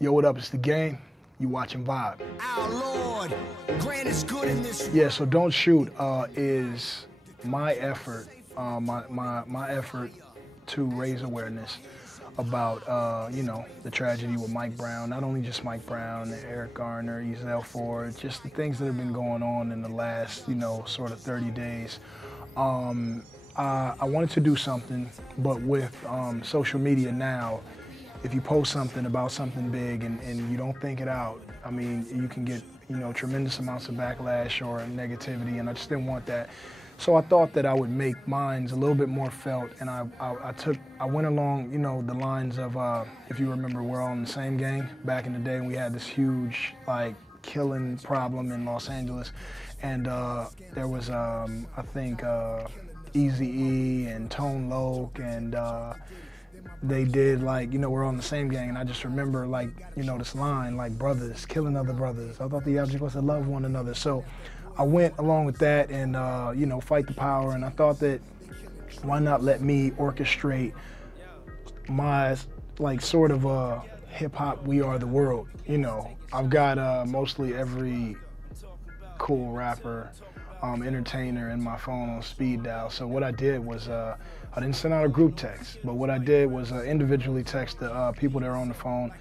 Yo, what up? It's the game. You watching Vibe. Our Lord, grant us good in this. Yeah, so Don't Shoot is my effort, my effort to raise awareness about, the tragedy with Mike Brown. Not only just Mike Brown, Eric Garner, Ezell Ford, just the things that have been going on in the last, sort of 30 days. I wanted to do something, but with social media now, if you post something about something big and you don't think it out, I mean, you can get, tremendous amounts of backlash or negativity, and I just didn't want that. So I thought that I would make mine a little bit more felt, and I went along, the lines of, if you remember, we're all in the same gang back in the day, and we had this huge, killing problem in Los Angeles, and there was, I think, Eazy-E and Tone Loc, and they did we're on the same gang, and I just remember this line, brothers killing other brothers. I thought the object was to love one another. So I went along with that and fight the power, and I thought that why not let me orchestrate my sort of hip hop We Are the World. I've got mostly every cool rapper, entertainer in my phone on speed dial. So what I did was I didn't send out a group text, but what I did was individually text the people that are on the phone.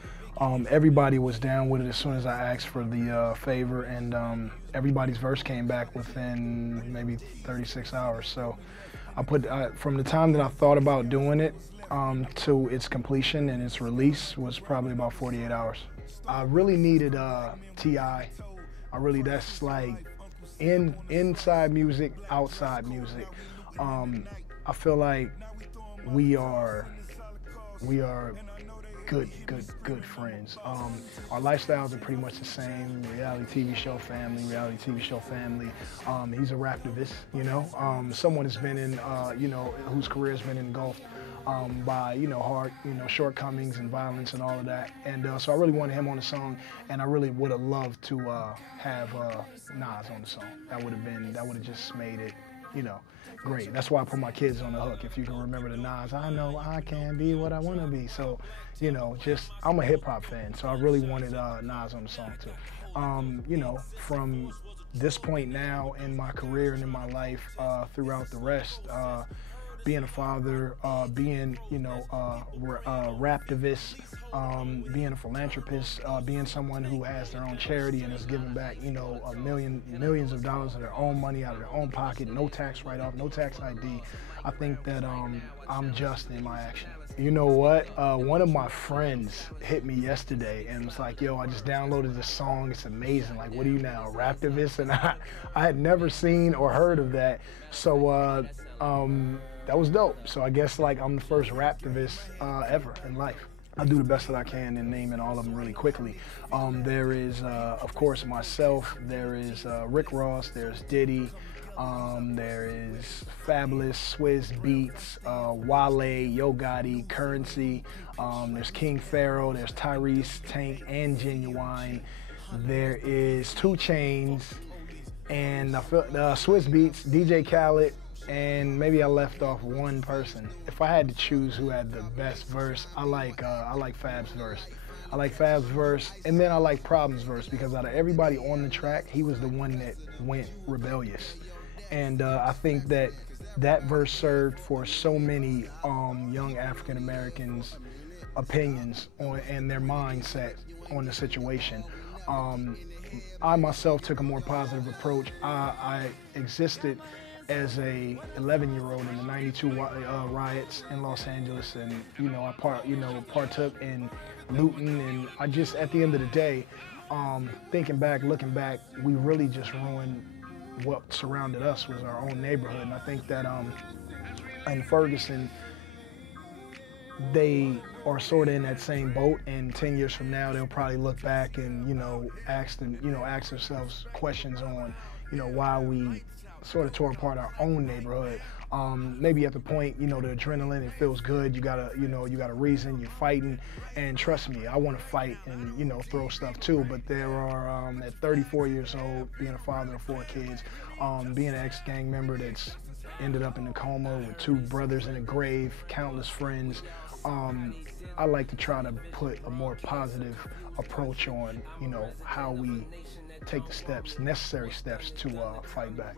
Everybody was down with it as soon as I asked for the favor, and everybody's verse came back within maybe 36 hours. So I put, from the time that I thought about doing it to its completion and its release was probably about 48 hours. I really needed T.I. That's like inside music, outside music. I feel like we are good friends. Our lifestyles are pretty much the same. Reality TV show family. He's a Rap-tivist, someone has been in, whose career has been engulfed by, hard, shortcomings and violence and all of that. And so I really wanted him on the song, and I really would have loved to have Nas on the song. That would have just made it, great. That's why I put my kids on the hook. If you can remember the Nas, I know I can be what I want to be. So, I'm a hip hop fan, so I really wanted Nas on the song too. From this point now in my career and in my life, throughout the rest, being a father, being, Rap-tivist, being a philanthropist, being someone who has their own charity and is giving back, millions of dollars of their own money out of their own pocket, no tax write-off, no tax ID. I think that I'm just in my action. You know what? One of my friends hit me yesterday and was like, yo, I just downloaded this song. It's amazing. Like, what are you now, a Rap-tivist? And I had never seen or heard of that. So that was dope. So I guess I'm the first Rap-tivist ever in life. I do the best that I can in naming all of them really quickly. There is, of course, myself. There is Rick Ross. There's Diddy. There is Fabulous, Swizz Beatz, Wale, Yo Gotti, Currency. There's King Pharaoh. There's Tyrese, Tank, and Genuine. There is 2 Chainz, and Swizz Beatz, DJ Khaled. And maybe I left off one person. If I had to choose who had the best verse, I like Fab's verse. I like Fab's verse, and then I like Problem's verse, because out of everybody on the track, he was the one that went rebellious. And I think that verse served for so many young African Americans' opinions on and their mindset on the situation. I myself took a more positive approach. I existed as a 11-year-old in the '92 riots in Los Angeles, and I partook in looting, and I just, at the end of the day, looking back, we really just ruined what surrounded us was our own neighborhood. And I think that in Ferguson, they are sort of in that same boat, and 10 years from now, they'll probably look back and ask themselves questions on why we sort of tore apart our own neighborhood. Maybe at the point, the adrenaline, it feels good. You got a reason, you're fighting. And trust me, I want to fight and, throw stuff too. But there are, at 34 years old, being a father of 4 kids, being an ex-gang member that's ended up in a coma with 2 brothers in a grave, countless friends, I like to try to put a more positive approach on, you know, how we take the steps, necessary steps to fight back.